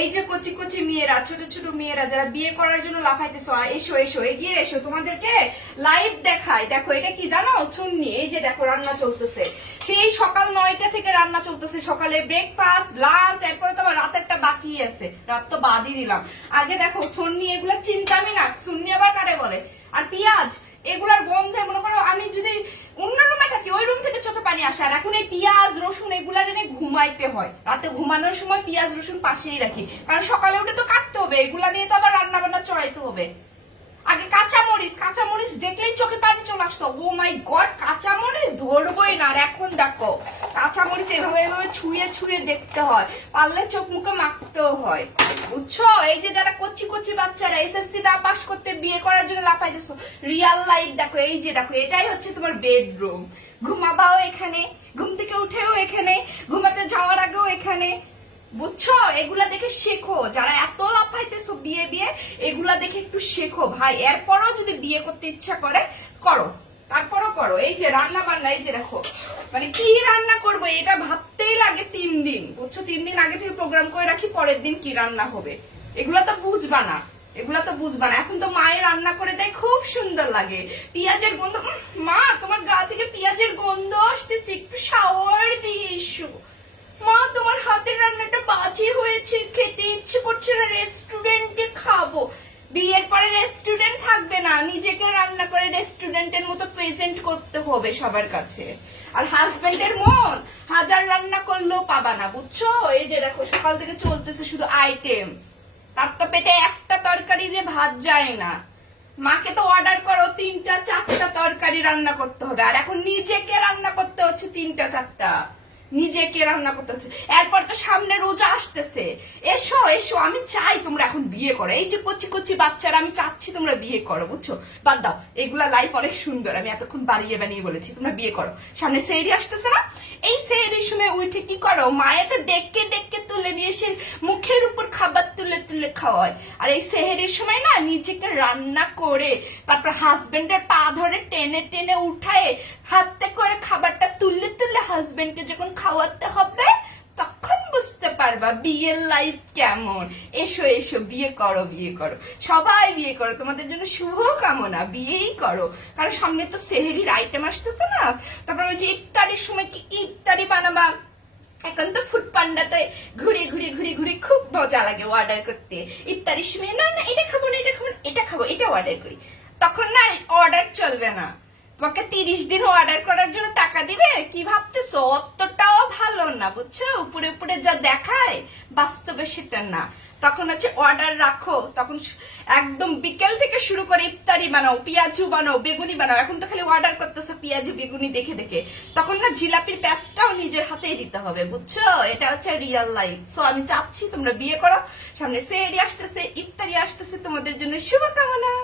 এই যে কচি কচি মেয়েরা, ছোট ছোট মেয়েরা যারা বিয়ে করার জন্য লাফাইতেছো, এসো এসো, এগিয়ে এসো, তোমাদেরকে লাইভ দেখাই। দেখো এটা কি জানো? সুন্নি। এই যে দেখো রান্না চলতেছে, সেই সকাল 9টা থেকে রান্না চলতেছে। সকালে ব্রেকফাস্ট, লাঞ্চ, এরপরে তো আবার রাতেরটা বাকি আছে, রাত তো বাদই দিলাম। আগে দেখো সুন্নি, এগুলা চিন্তামি না, সুন্নি আবার কারে বলে। আর পেঁয়াজ, এগুলার গন্ধে মনে করো আমি যদি অন্য রুমে থাকি, ওই রুম থেকে চোখে পানি আসে। আর এখন এই পেঁয়াজ রসুন এগুলা এনে ঘুমাইতে হয়, রাতে ঘুমানোর সময় পেঁয়াজ রসুন পাশেই রাখি, কারণ সকালে উঠে তো কাটতে হবে, এগুলা নিয়ে তো আবার রান্না বান্না চড়াইতে হবে। আগে কাঁচামরিচ দেখলেই চোখে পানি চলে আসতো। ও মাই গড, কাঁচামরিচ ধরবোই না। আর এখন দেখো কাঁচামরিচ এভাবে এভাবে ছুঁয়ে ছুঁয়ে দেখতে হয়, পারলে চোখ মুখে মাখতেও হয়, বুঝছো? এই যে যারা কচি কচি বাচ্চারা এসএসসি না পাস করতে বিয়ে করার জন্য লাফাইতেছো, রিয়াল লাইফ দেখো। এই যে দেখো, এটাই হচ্ছে তোমার বেডরুম। ঘুমাবাও এখানে, ঘুম থেকে উঠেও এখানে, ঘুমাতে যাওয়ার আগেও এখানে, বুঝছো? এগুলা দেখে শেখো, যারা এত লাফাইতেছো বিয়ে বিয়ে, এগুলা দেখে একটু শেখো ভাই। এরপরও যদি বিয়ে করতে ইচ্ছা করে করো, তারপরও করো। এই যে রান্না বান্না, এই যে দেখো, মানে কি রান্না করবো এটা ভাবতেই লাগে 3 দিন, বুঝছো? 3 দিন আগে থেকে প্রোগ্রাম করে রাখি, পরের দিন কি রান্না হবে। এগুলা তো বুঝবা না, এগুলা তো বুঝবা না। এখন তো মায়ের রান্না করে দেয়, খুব সুন্দর লাগে। পেঁয়াজের গন্ধ, মা তোমার গা থেকে পেঁয়াজের গন্ধ আসতেছে, একটু শাওয়ার দিয়ে এসো। মা তোমার হাতের রান্নাটা বাজে হয়েছে, খেতে ইচ্ছে করছে না, রেস্টুরেন্টে খাবো। বিয়ের পরে রেস্টুরেন্ট থাকবে না, নিজেকে রান্না করে রেস্টুরেন্টের মতো প্রেজেন্ট করতে হবে সবার কাছে। আর হাজবেন্ডের মন হাজার রান্না করলেও পাবা না, বুঝছো? এই যে দেখো সকাল থেকে চলতেছে শুধু আইটেম, তার তো পেটে একটা তরকারি দিয়ে ভাত যায় না। মাকে তো অর্ডার করো 3টা 4টা তরকারি রান্না করতে হবে, আর এখন নিজেকে রান্না করতে হচ্ছে 3টা 4টা, নিজেকে রান্না করতে হচ্ছে। এরপর তো সামনে রোজা আসতেছে। এসো এসো, আমি চাই তোমরা এখন বিয়ে করো। এই যে কচি কচি বাচ্চারা, আমি চাচ্ছি তোমরা বিয়ে করো, বুঝছো? বাদ দাও, এগুলা লাইফ অনেক সুন্দর, আমি এতক্ষণ বানিয়ে বানিয়ে বলেছি। তোমরা বিয়ে করো, সামনে সেহরি আসতেছে না? এই সেহরির সময় উঠে কি করো? মায়ের তো ডেকে ডেকে তুলে নিয়ে এসে মুখের উপর খাবার তুলে তুলে খাওয়ায়। আর এই সেহরির সময় না নিজেকে রান্না করে, তারপর হাজবেন্ডের পা ধরে টেনে টেনে উঠায়, হাতে করে খাবারটা তুলে তুলে হাজবেন্ডকে যখন খাওয়াতে হবে, তখন বুঝতে পারবা বিয়ের লাইফ কেমন। এসো এসো, বিয়ে করো, বিয়ে করো, সবাই বিয়ে করো, তোমাদের জন্য শুভ কামনা, বিয়েই করো। কারণ সামনে তো সেহরির আইটেম আসতেছে না, তারপর ওই যে ইফতারির সময় কি ইফতারি বানাবা। এখন তো ফুড পান্ডাতে ঘুরে ঘুরে ঘুরে ঘুরে খুব মজা লাগে অর্ডার করতে। ইফতারির সময় না না এটা খাবো না, এটা খাবো না, এটা খাবো, এটা অর্ডার করি। তখন না অর্ডার চলবে না, তোমাকে 30 দিন অর্ডার করার জন্য টাকা দিবে। কি ভাবতেছো? অতটাও ভালো না, বুঝছো? উপরে উপরে যা দেখায়, বাস্তবে সেটা না। তখন হচ্ছে অর্ডার রাখো, তখন একদম বিকেল থেকে শুরু করে ইফতারি বানাও, পেঁয়াজু বানাও, বেগুনি বানাও। এখন তো খালি অর্ডার করতেছো পেঁয়াজু বেগুনি দেখে দেখে। তখন না জিলাপির প্যাঁচটাও নিজের হাতেই দিতে হবে, বুঝছো? এটা হচ্ছে রিয়েল লাইফ। সো আমি চাচ্ছি তোমরা বিয়ে করো, সামনে সেহরি আসতেছে, ইফতারি আসতেছে, তোমাদের জন্য শুভকামনা।